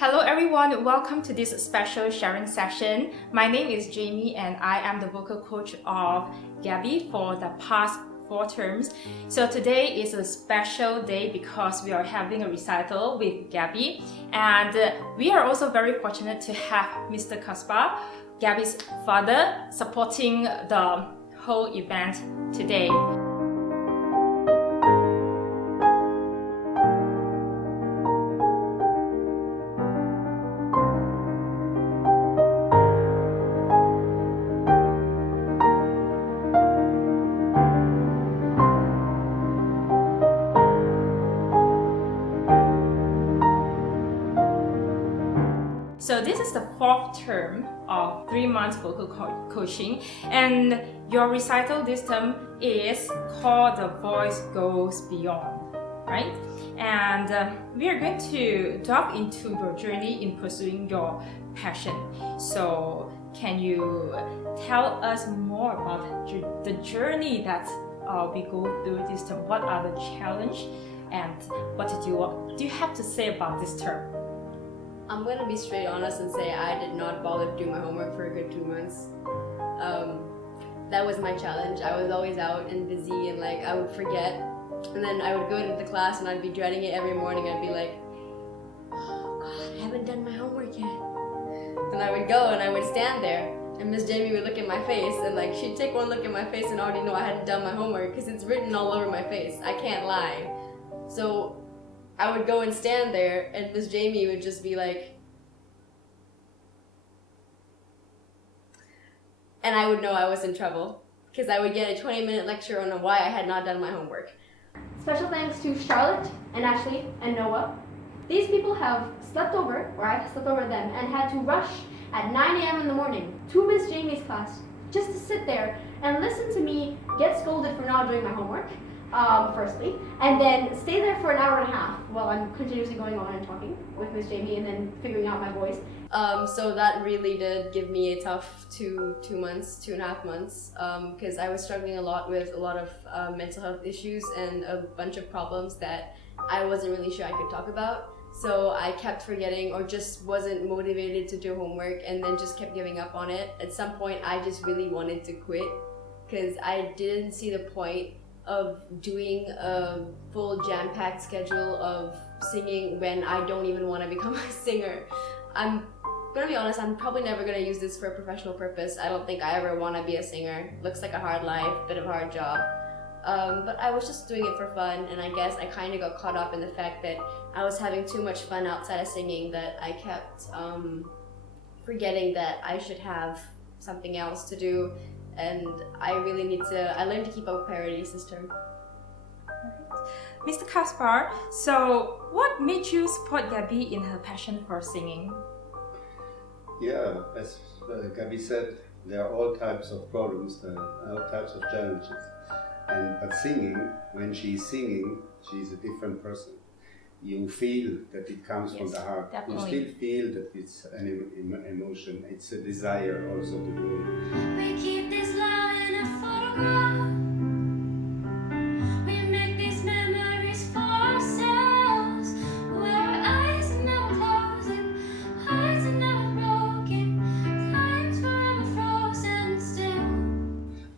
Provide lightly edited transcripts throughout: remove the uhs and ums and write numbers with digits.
Hello everyone, welcome to this special sharing session. My name is Jamie and I am the vocal coach of Gabby for the past 4 terms. So today is a special day because we are having a recital with Gabby, and we are also very fortunate to have Mr. Kaspar, Gabby's father, supporting the whole event today. So this is the 4th term of 3 months vocal coaching, and your recital this term is called The Voice Goes Beyond, right? And we are going to dive into your journey in pursuing your passion. So can you tell us more about the journey that we go through this term? What are the challenges and what do you have to say about this term? I'm gonna be straight honest and say I did not bother to do my homework for a good 2 months. That was my challenge. I was always out and busy and I would forget, and then I would go into the class and I'd be dreading it every morning. I'd be like, oh God, I haven't done my homework yet. And I would go and I would stand there and Miss Jamie would look at my face and she'd take one look at my face and already know I hadn't done my homework because it's written all over my face. I can't lie. So I would go and stand there and Miss Jamie would just be like, and I would know I was in trouble because I would get a 20-minute lecture on why I had not done my homework. Special thanks to Charlotte and Ashley and Noah. These people have slept over, or I've slept over them, and had to rush at 9 a.m. in the morning to Miss Jamie's class just to sit there and listen to me get scolded for not doing my homework. Firstly, and then stay there for an hour and a half while I'm continuously going on and talking with Miss Jamie and then figuring out my voice. So that really did give me a tough 2.5 months, because I was struggling a lot with a lot of mental health issues and a bunch of problems that I wasn't really sure I could talk about. So I kept forgetting or just wasn't motivated to do homework and then just kept giving up on it. At some point I just really wanted to quit because I didn't see the point of doing a full jam-packed schedule of singing when I don't even want to become a singer. I'm gonna be honest, I'm probably never gonna use this for a professional purpose. I don't think I ever want to be a singer. Looks like a hard life, bit of a hard job. But I was just doing it for fun, and I guess I kind of got caught up in the fact that I was having too much fun outside of singing that I kept forgetting that I should have something else to do. And I learned to keep up with priorities this term. Mr. Kaspar, so what made you support Gabby in her passion for singing? Yeah, as Gabby said, there are all types of problems, there are all types of challenges. But singing, when she's singing, she's a different person. You feel that it comes from the heart. Definitely. You still feel that it's an emotion, it's a desire also to do it. We keep this love in a photograph. We make these memories for ourselves. Where our eyes are never closing, hearts are never broken, time's forever frozen still.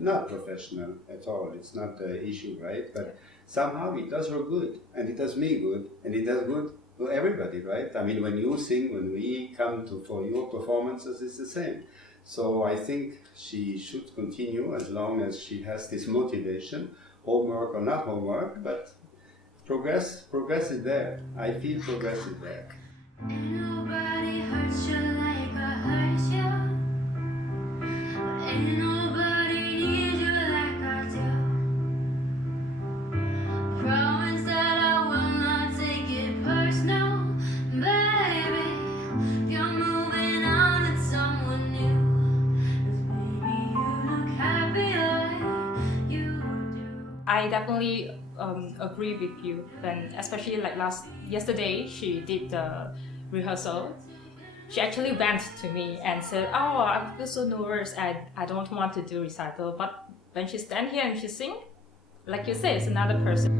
Not professional at all, it's not the issue, right? But somehow it does her good, and it does me good, and it does good to everybody, right? I mean, when you sing, when we come for your performances, it's the same. So I think she should continue as long as she has this motivation, homework or not homework, but progress is there. I feel progress is there. Ain't nobody hurts you like I hurt you. Ain't nobody needs you like I do. Promise that I will not take it personal, baby. If you're moving on to someone new, 'cause baby you look happier, you do. I definitely agree with you, and especially yesterday she did the rehearsal. She actually went to me and said, oh, I feel so nervous, I don't want to do recital, but when she stand here and she sing, like you say, it's another person.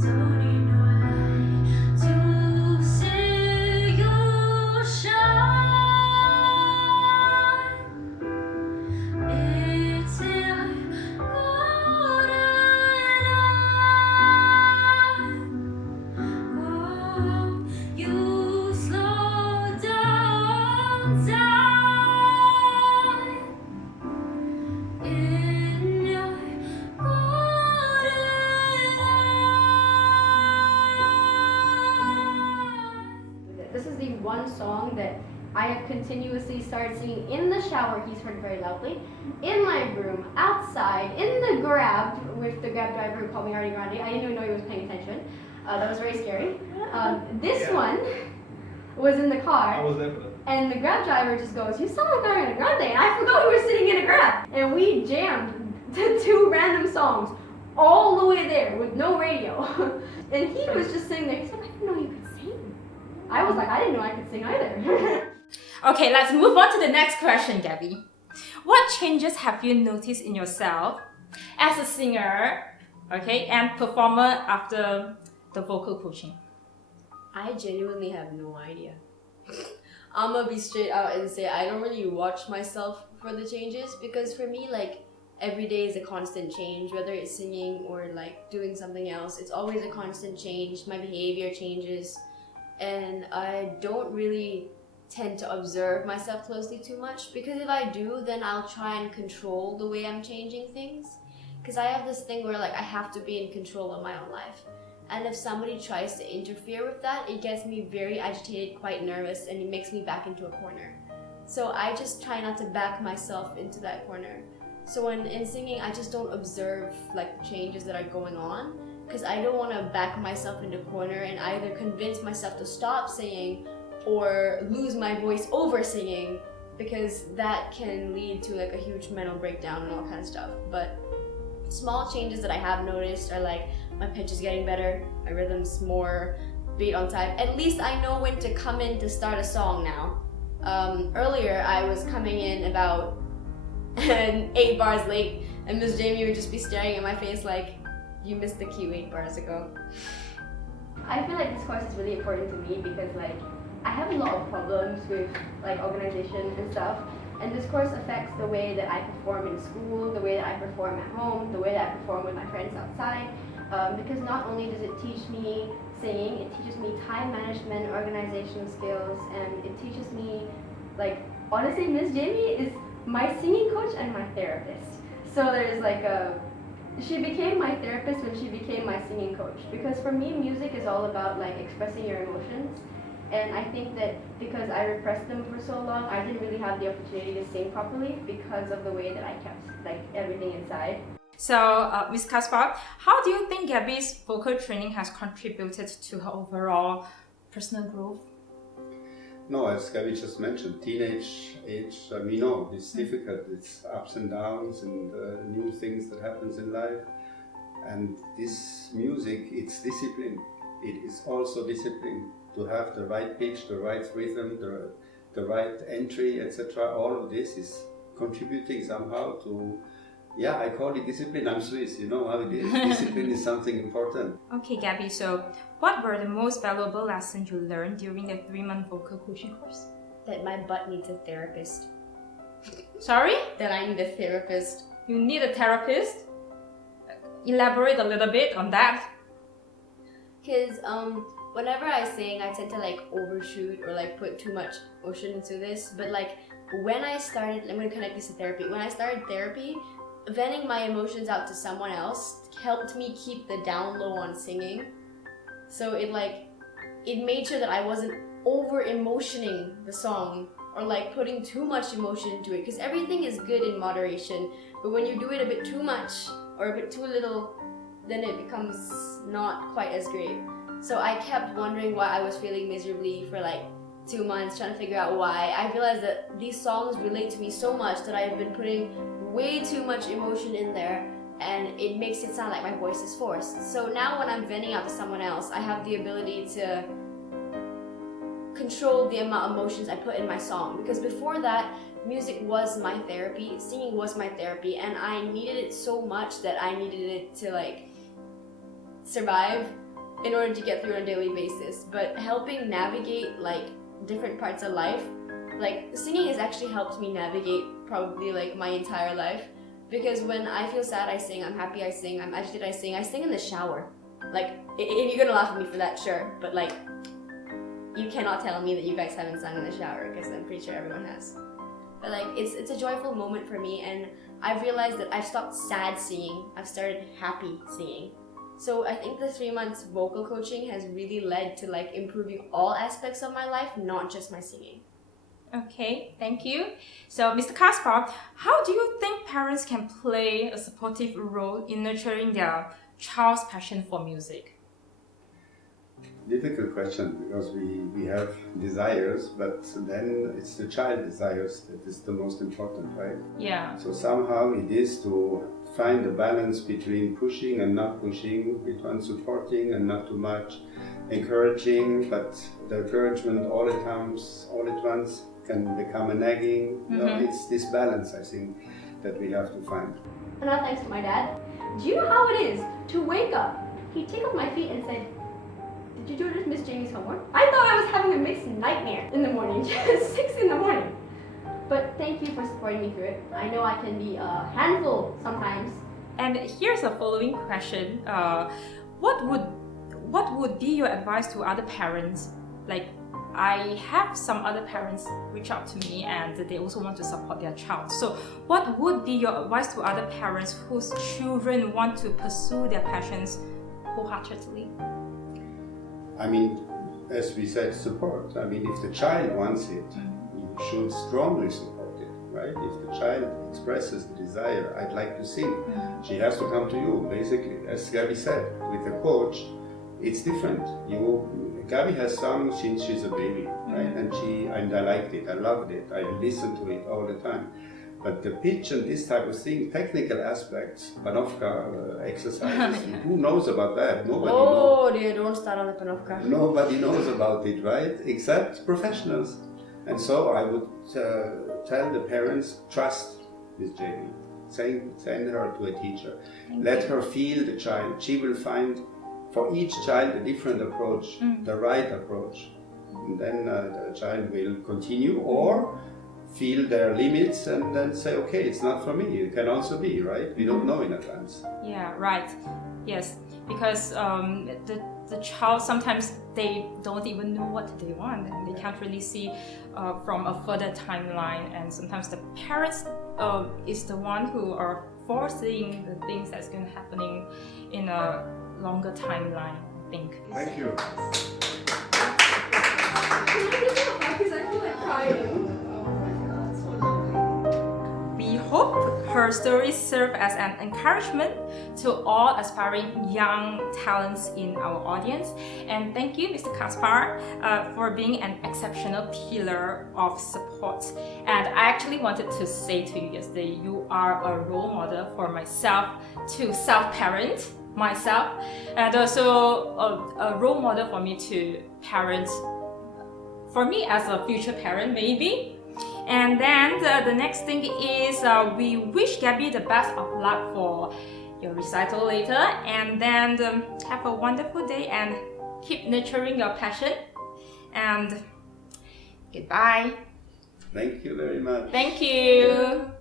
Don't need no lie to say this is the one song that I have continuously started singing in the shower. He's heard very loudly. In my room, outside, in the Grab, with the Grab driver who called me Ariana Grande. I didn't even know he was paying attention. That was very scary. This one was in the car. I was there for that. And the Grab driver just goes, "You sound like Ariana Grande." And I forgot we were sitting in a Grab. And we jammed to 2 random songs all the way there with no radio. And he was just sitting there. He's like, "I didn't know you could sing." I was like, "I didn't know I could sing either." Okay, let's move on to the next question, Gabby. What changes have you noticed in yourself as a singer, okay, and performer after the vocal coaching? I genuinely have no idea. I'm gonna be straight out and say I don't really watch myself for the changes, because for me, like, every day is a constant change, whether it's singing or like doing something else. It's always a constant change. My behavior changes, and I don't really tend to observe myself closely too much, because if I do, then I'll try and control the way I'm changing things, because I have this thing where like I have to be in control of my own life, and if somebody tries to interfere with that, it gets me very agitated, quite nervous, and it makes me back into a corner. So I just try not to back myself into that corner. So when in singing, I just don't observe like the changes that are going on, because I don't want to back myself into a corner and either convince myself to stop singing or lose my voice over singing, because that can lead to like a huge mental breakdown and all kinds of stuff. But small changes that I have noticed are like my pitch is getting better, my rhythm's more beat on time. At least I know when to come in to start a song now. Earlier I was coming in about 8 bars late, and Miss Jamie would just be staring at my face like, "You missed the cue 8 bars ago." I feel like this course is really important to me because like I have a lot of problems with like organization and stuff, and this course affects the way that I perform in school, the way that I perform at home, the way that I perform with my friends outside, because not only does it teach me singing, it teaches me time management, organizational skills, and it teaches me, like, honestly, Miss Jamie is my singing coach and my therapist. So there's like she became my therapist when she became my singing coach, because for me music is all about like expressing your emotions, and I think that because I repressed them for so long, I didn't really have the opportunity to sing properly because of the way that I kept like everything inside. So, Ms. Kaspar, how do you think Gabby's vocal training has contributed to her overall personal growth? No, as Gabby just mentioned, teenage age, we know it's difficult, it's ups and downs and new things that happens in life. And this music, it's discipline. It is also discipline to have the right pitch, the right rhythm, the right entry, etc. All of this is contributing somehow to, yeah, I call it discipline. I'm Swiss, you know how it is. Discipline is something important. Okay, Gabby, so what were the most valuable lessons you learned during the 3-month vocal coaching course? That my butt needs a therapist. Sorry? That I need a therapist. You need a therapist? Elaborate a little bit on that. Because whenever I sing, I tend to like overshoot or like put too much emotion into this. But like when I started, I'm going to connect this to therapy. When I started therapy, venting my emotions out to someone else helped me keep the down low on singing. So it made sure that I wasn't over emotioning the song or like putting too much emotion into it, because everything is good in moderation, but when you do it a bit too much or a bit too little, then it becomes not quite as great. So I kept wondering why I was feeling miserably for like 2 months, trying to figure out why. I realized that these songs relate to me so much that I've been putting way too much emotion in there, and it makes it sound like my voice is forced. So now when I'm venting out to someone else, I have the ability to control the amount of emotions I put in my song, because before that, music was my therapy, singing was my therapy, and I needed it so much that I needed it to like survive in order to get through on a daily basis. But helping navigate like different parts of life, like singing has actually helped me navigate probably like my entire life, because when I feel sad I sing, I'm happy I sing, I'm agitated I sing in the shower. Like, if you're gonna laugh at me for that, sure, but like you cannot tell me that you guys haven't sung in the shower, because I'm pretty sure everyone has. But like it's a joyful moment for me, and I've realized that I've stopped sad singing, I've started happy singing. So I think the 3 months vocal coaching has really led to like improving all aspects of my life, not just my singing. Okay, thank you. So, Mr. Kaspar, how do you think parents can play a supportive role in nurturing their child's passion for music? Difficult question, because we have desires, but then it's the child desires that is the most important, right? Yeah. So somehow it is to find a balance between pushing and not pushing, between supporting and not too much, encouraging, but the encouragement all at once can become a nagging. It's this balance, I think, that we have to find. And all thanks to my dad. Do you know how it is to wake up? He'd take off my feet and said, "Did you do Miss Jamie's homework?" I thought I was having a mixed nightmare in the morning, just 6 in the morning. But thank you for supporting me through it. I know I can be a handful sometimes. And here's a following question. What would be your advice to other parents? Like, I have some other parents reach out to me and they also want to support their child. So what would be your advice to other parents whose children want to pursue their passions wholeheartedly? I mean, as we said, support. I mean, if the child wants it, you should strongly support it, right? If the child expresses the desire, I'd like to sing, she has to come to you, basically. As Gabby said, with a coach, it's different. Gabby has sung since she's a baby, right? And I liked it, I loved it, I listened to it all the time. But the pitch and this type of thing, technical aspects, panovka exercises, who knows about that? Nobody knows. They don't start on the panovka. Nobody knows about it, right? Except professionals. And so I would tell the parents, trust Miss Jamie. Send her to a teacher. Let her feel the child. She will find for each child a different approach, the right approach. And then the child will continue or feel their limits and then say, okay, it's not for me. It can also be, right? We don't know in advance. Yeah, right. Yes, because the child, sometimes they don't even know what they want and they can't really see from a further timeline, and sometimes the parents is the one who are foreseeing the things that's going to happening in a longer timeline, I think. Thank you. Because I feel like crying. We hope her stories serve as an encouragement to all aspiring young talents in our audience. And thank you, Mr. Kaspar, for being an exceptional pillar of support. And I actually wanted to say to you yesterday, you are a role model for myself to self-parent myself, and also a role model for me to parent, for me as a future parent maybe. And then the next thing is we wish Gabby the best of luck for your recital later, and then have a wonderful day and keep nurturing your passion, and goodbye. Thank you very much. Thank you.